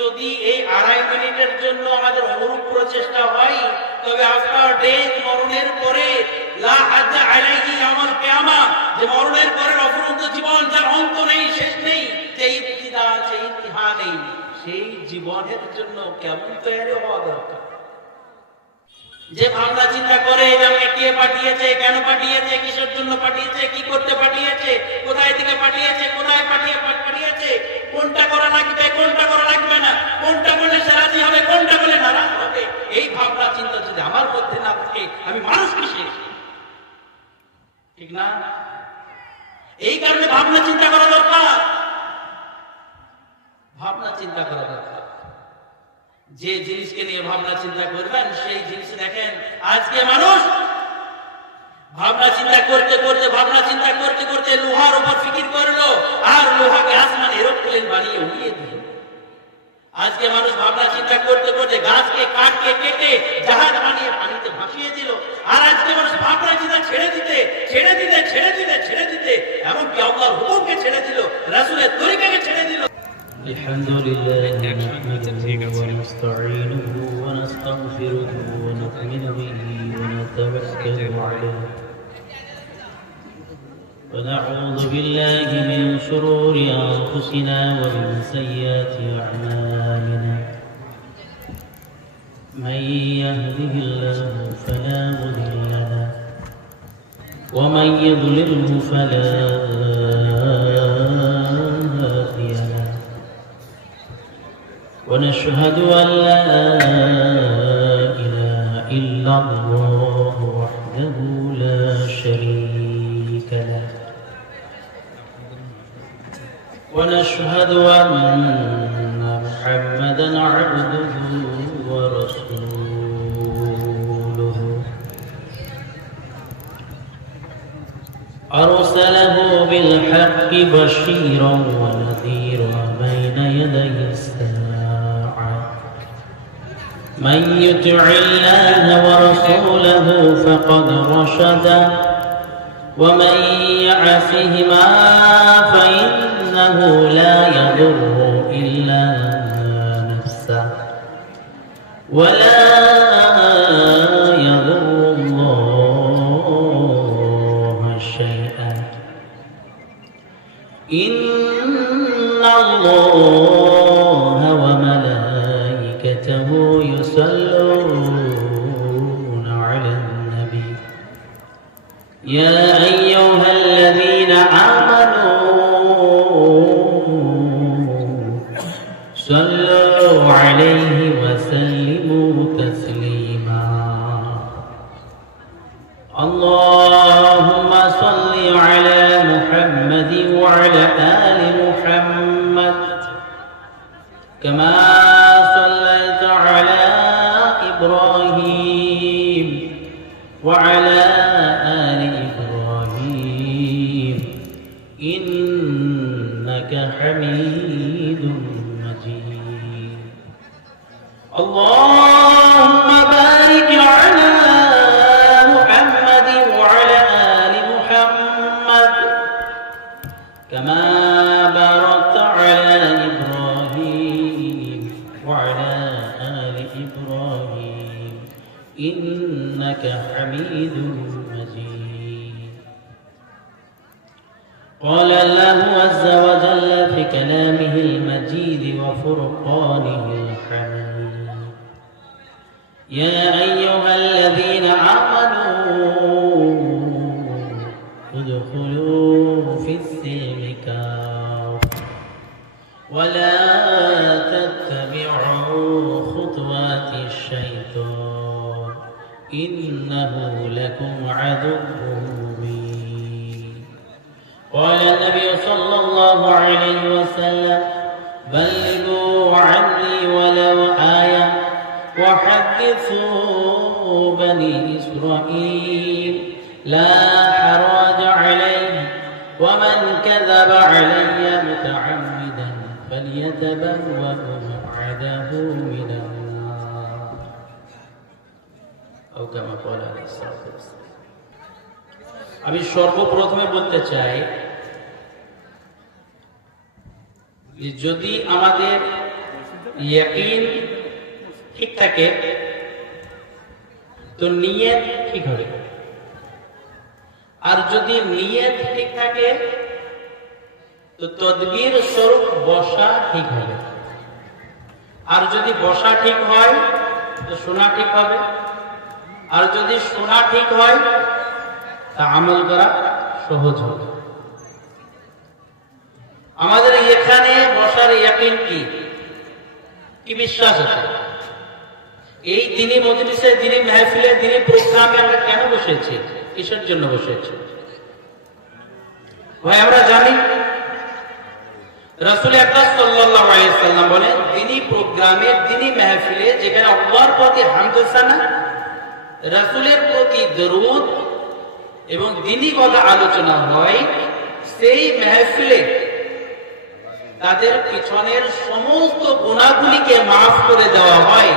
যদি এই 2.5 মিনিটের জন্য আমাদের অনুরূপ প্রচেষ্টা হয়, তবে আফটার ডেথ, মরণের পরে, লা হাদ্দা আলাইহি ইয়াউমাল কিয়ামা, যে মরণের পরে অফুরন্ত জীবন, যার অন্ত নেই, শেষ নেই, যে ইবতিদা, যে ইতিহা নেই, সেই জীবনের জন্য কেমন তৈরি হওয়া দরকার। যে ভাবনা চিন্তা করে যে আমাকে কে পাঠিয়েছে, কেন পাঠিয়েছে, কিসের জন্য পাঠিয়েছে, কি করতে পাঠিয়েছে, কোথায় থেকে পাঠিয়েছে, কোথায় পাঠিয়েছে, কোনটা করা লাগবে, কোনটা করা লাগবে না, কোনটা বলে সে রাজি হবে, কোনটা বলে নারাজ হবে, এই ভাবনা চিন্তা যদি আমার মধ্যে না থাকে, আমি মানুষ কিসের? ঠিক না? এই কারণে ভাবনা চিন্তা করা দরকার, ভাবনা চিন্তা করা দরকার। যে জিনিসকে নিয়ে ভাবনা চিন্তা করবেন, সেই জিনিস দেখেন আজকে মানুষ ভাবনা চিন্তা করতে করতে লোহার উপর ফিকির করলো, আর লোহাকে আসমান এরোপ্লেন বানিয়ে উড়িয়ে দিল। আজকে মানুষ ভাবনা চিন্তা করতে করতে গাছকে কাটকে কেটে জাহাজ বানিয়ে পানিতে ভাসিয়ে দিল। আর আজকে মানুষ ভাবনা চিন্তা ছেড়ে দিতে এমনকি আল্লাহর হুকুমকে ছেড়ে দিল, রাসূলের তরিকাকে ছেড়ে দিল। الحمد لله نحمده ونستعينه ونستغفره ونؤمن به ونتوكل عليه ونعوذ بالله من شرور أنفسنا ومن سيئات أعمالنا من يهده الله فلا مضل له ومن يضلله فلا هادي له ونشهد أن لا إله إلا الله وحده لا شريك له ونشهد أن محمدا عبده ورسوله أرسله بالحق بشيرا ونذيرا بين يدي الساعة من يطع الله ورسوله فقد رشد ومن يعصهما فإنه لا يضر إلا نفسه ولا يضر الله شيئا إن الله وملائكته يصلون على النبي يا أيها الذين آمنوا صلوا عليه وسلموا تسليما اللهم صل على محمد وعلى آل محمد كما صليت على إبراهيم وعلى آل إبراهيم إنك حميد مجيد اللهم بارك على محمد وعلى آل محمد كما باركت على إبراهيم وعلى آل إبراهيم إنك حميد مجيد قال الله عز وجل في كلامه المجيد وفرقانه الحميد يا أيها الذين آمنوا ادخلوا في السلم كافة ولا تتبعوا خطوات الشيطان إنه لكم عدو مبين قال النبي صلى الله عليه وسلم بلغوا عني ولو آية وحدثوا بني إسرائيل لا حرج عليه ومن كذب علي متعمدا فليتبوأ مقعده من النار أو كما قال عليه الصلاة والسلام আমি সর্বপ্রথমে বলতে চাই যে যদি আমাদের ইয়াকিন ঠিক থাকে তো নিয়ত ঠিক হবে, আর যদি নিয়ত ঠিক থাকে তো তদবির স্বরূপ বসা ঠিক হবে, আর যদি বসা ঠিক হয় তো শোনা ঠিক হবে, আর যদি শোনা ঠিক হয় তা আমল করা সহজ হবে। আমাদের এখানে বসার ইয়াকিন কি বিশ্বাস আছে? এই দিনী মজলিসে, দিনী মাহফিলে, দিনী প্রোগ্রামে আমরা কেন বসেছি? কিসের জন্য বসেছি? ভাই আমরা জানি রাসূল আকরাম সাল্লাল্লাহু আলাইহি ওয়াসাল্লাম বলেন, দিনী প্রোগ্রামে, দিনী মাহফিলে যেখানে আল্লাহর প্রতি হামদ সানা, রাসূলের প্রতি দরুদ এবং দিনী কথা আলোচনা হয়, সেই মাহফিলে তাদের পিছনের সমস্ত গুনাহগুলিকে মাফ করে দেওয়া হয়।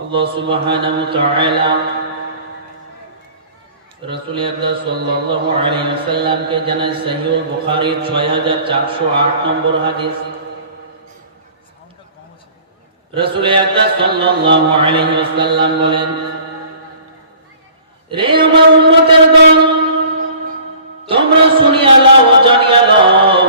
আল্লাহ সুবহানাহু ওয়া তাআলা রাসূল আকরাম সাল্লাল্লাহু আলাইহি ওয়াসাল্লামকে জানায় সহিহ বুখারীর 6408 নম্বর হাদিস, রাসূল আকরাম সাল্লাল্লাহু আলাইহি ওয়াসাল্লাম বলেন, রে আমার উম্মতের দল, তোমরা শুনিয়া লও, জানিয়া লও,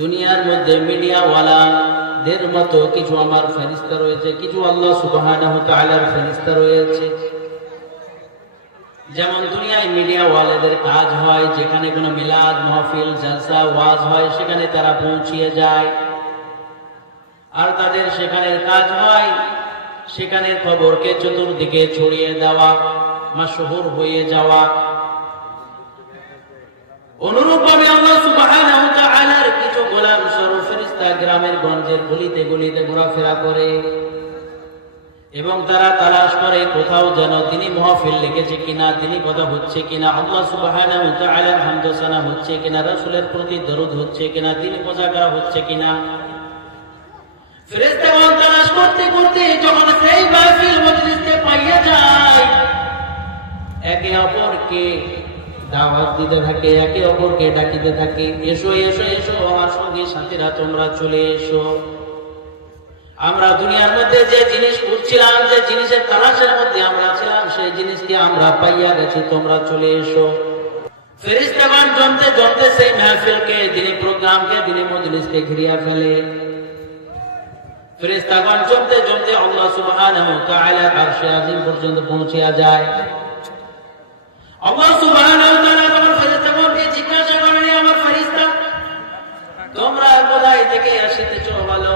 দুনিয়ার মধ্যে মিডিয়াওয়ালাদের মতো কিছু আমার ফেরেশতা রয়েছে, কিছু আল্লাহ সুবহানাহু ওয়া তাআলার ফেরেশতা রয়েছে। যেমন দুনিয়ায় মিডিয়াওয়ালাদের কাজ হয়, যেখানে কোনো মিলাদ, মাহফিল, জলসা, ওয়াজ হয় সেখানে তারা পৌঁছিয়ে যায়, আর তাদের সেখানের কাজ হয় সেখানের খবরকে চতুর্দিকে ছড়িয়ে দেওয়া, মাশহুর হয়ে যাওয়া। অনুরূপভাবে আল্লাহ সুবহানাহু ওয়া তাআলার কিছু গোলাম স্বরূপ ফেরেশতা গ্রামের গঞ্জের গলিতে গলিতে ঘোরাফেরা করে এবং তারা তালাশ করে কোথাও যেন তিনি মাহফিল লিখেছে কিনা, তিনি কথা হচ্ছে কিনা, আল্লাহ সুবহানাহু ওয়া তাআলার হামদ সানা হচ্ছে কিনা, রাসূলের প্রতি দরুদ হচ্ছে কিনা, তিনি মুযাকারা হচ্ছে কিনা। ফেরেশতাগণ তালাশ করতে করতে যখন সেই মাহফিল মজলিসকে পাইয়া যায়, একে অপরকে দাওয়াত দিতে থাকে, একে অপরকে ডাকিতে থাকে, এসো এসো এসো আমার সঙ্গে সাথীরা, তোমরা চলে এসো। আমরা দুনিয়ার মধ্যে যে জিনিস খুঁজছিলাম, যে জিনিসের তালাশের মধ্যে আমরা ছিলাম, সেই জিনিসকে আমরা পাইয়া গেছি, তোমরা চলে এসো। ফেরেশতাগণ জমতে জমতে সেই মাহফিলকে, দিনী প্রোগ্রামকে, দিনী মজলিসকে ঘিরিয়া ফেলে। ফেরেশতাগণ জমতে জমতে আল্লাহ সুবহানাহু ওয়া তাআলার আরশে আজিম পর্যন্ত পৌঁছিয়া যায়। আল্লাহ সুবহানাহু ওয়া তাআলা যখন ফেরেশতাগণকে জিজ্ঞাসা করেন, আমার ফেরেশতা তোমরা কোথায় থেকে আসিতেছো বলো?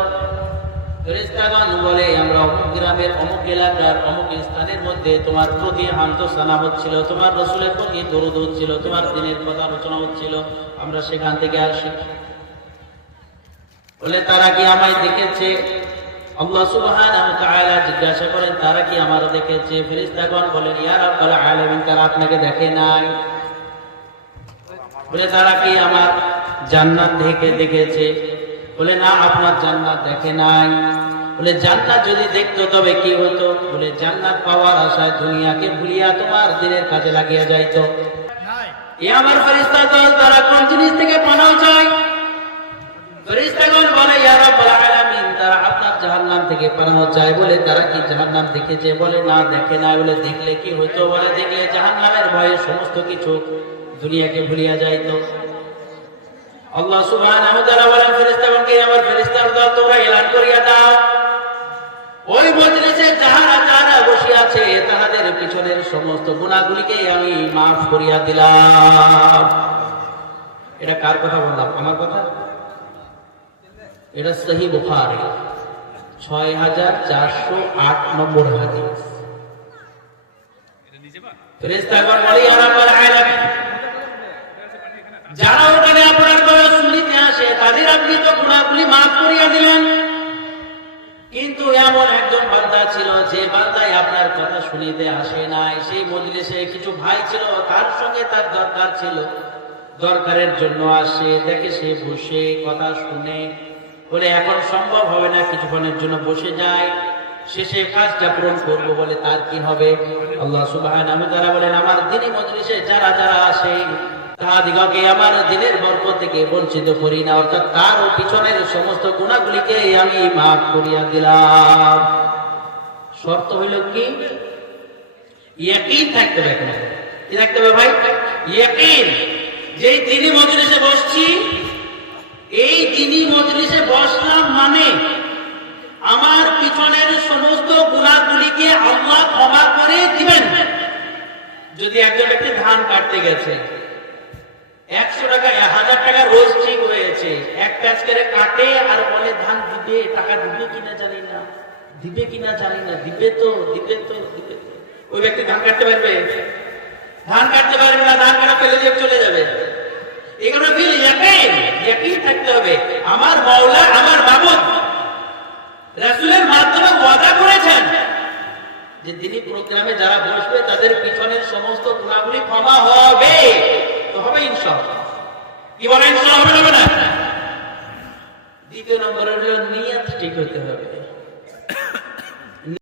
ফেরেশতাগণ বলে, আমরা অমুক গ্রামের, অমুক এলাকার, অমুক স্থানের মধ্যে তোমার প্রতি হামদ সানা হচ্ছিল, তোমার রাসূলের প্রতি দরুদ হচ্ছিল, তোমার দ্বীনের কথা আলোচনা হচ্ছিল, আমরা সেখান থেকে আসি। বলে তারা কি আমায় দেখেছে? আল্লাহ সুবহানাহু ওয়া তাআলা জিজ্ঞাসা করেন, তারা কি আমারও দেখেছে? ফেরেশতাগণ বলেন, ইয়া রাব্বাল আলামিন, তারা আপনাকে দেখে নাই। বলে তারা কি আমার জান্নাত দেখেছে? বলে না, আপনার জান্নাত দেখে নাই। বলে জান্নাত যদি দেখতো তবে কি হতো? বলে জান্নাত পাওয়ার আশায় দুনিয়াকে ভুলিয়া তোমার দিনের কাজে লাগিয়ে যাইতো। এ আমার ফেরেশতা দল, তারা কোন জিনিস থেকে পানাও চায়? ফেরেশতাগণ বলে, ইয়া রাব্বাল আলামিন, তারা আপনার জাহান্নাম থেকে পানাও চায়। বলে তারা কি জাহান্নাম দেখেছে? বলে না, দেখে নাই। বলে দেখলে কি হতো? বলে দেখলে জাহান্নামের ভয়ে সমস্ত কিছু দুনিয়াকে ভুলিয়া যাইতো। আল্লাহ সুবহানাহু ওয়া তাআলা বলেন ফেরেশতাগণকে, আমার ফেরেশতার দল, তোমরা এলান করিয়া দাও, ওই মজলিসে যারা বসে আছে তাদের পিছনের সমস্ত গুনাহগুলিকে আমি মাফ করিয়া দিলাম। এটা কার কথা বললাম? আমার কথা। এটা সহিহ বুখারী 6408 নম্বর হাদিস। ফেরেশতাগণ বলে, ইয়া রাব্বাল আলামিন, যারা ওখানে আপনার কথা শুনতে আসে তাদের আপনি তো গুনাহগুলি মাফ করিয়া দিলেন, কিন্তু এমন একজন বান্দা ছিল যে বান্দায় আপনার কথা শুনিতে আসে নাই। সেই মজলিসে কিছু ভাই ছিল, তার সঙ্গে তার দরকার ছিল, দরকারের জন্য আসে, দেখে সে বসে কথা শুনে। বলে এখন সম্ভব হবে না, কিছুক্ষণের জন্য বসে যায়, শেষে কাজটা পূরণ করবো। বলে তার কি হবে? আল্লাহ সুবহানাহু ওয়া তাআলা বলেন, আমার দিনী মজলিসে যারা আসে তাহাদিগকে আমার দিনের বরকত থেকে বঞ্চিত করি না, অর্থাৎ তার ও পিছনের সমস্ত গুনাহগুলিকে আমি মাফ করিয়া দিলাম। শর্ত হইল কি? ইয়াকিন থাকতে হবে। এখানে কি থাকতে হবে ভাই? ইয়াকিন। যেই তিনি মজলিসে বসছি, এই তিনি মজলিসে বসলাম মানে আমার পিছনের সমস্ত গুনাহগুলিকে আল্লাহ ক্ষমা করে দিবেন। যদি একজন ব্যক্তি ধান কাটতে গেছে, 100 টাকা 1000 টাকা রোজ ঠিক হয়েছে, এক প্যাচ করে কাটে আর বলে ধান দিবে, টাকা দিবে কিনা জানি না, দিবে কিনা জানি না, দিবে তো, দিবে তো, দিবে তো। ওই ব্যক্তি ধান কাটতে পারবে? ধান কাটতে পারবে না, ধান কাটা ফেলে দিয়ে চলে যাবে। এগুলো ফিল ইয়াকিন, ইয়াকিন থাকতে হবে। আমার মাওলা, আমার মাবুদ রাসূলের মাধ্যমে ওয়াদা করেছেন যে তিনি প্রোগ্রামে যারা বসবে তাদের পিছনের সমস্ত গুনাহগুলি ক্ষমা হবে। তো হবে ইনশাআল্লাহ। কি বলেন, ইনশাআল্লাহ হবে না? দ্বিতীয় নম্বর হলো নিয়ত ঠিক হতে হবে।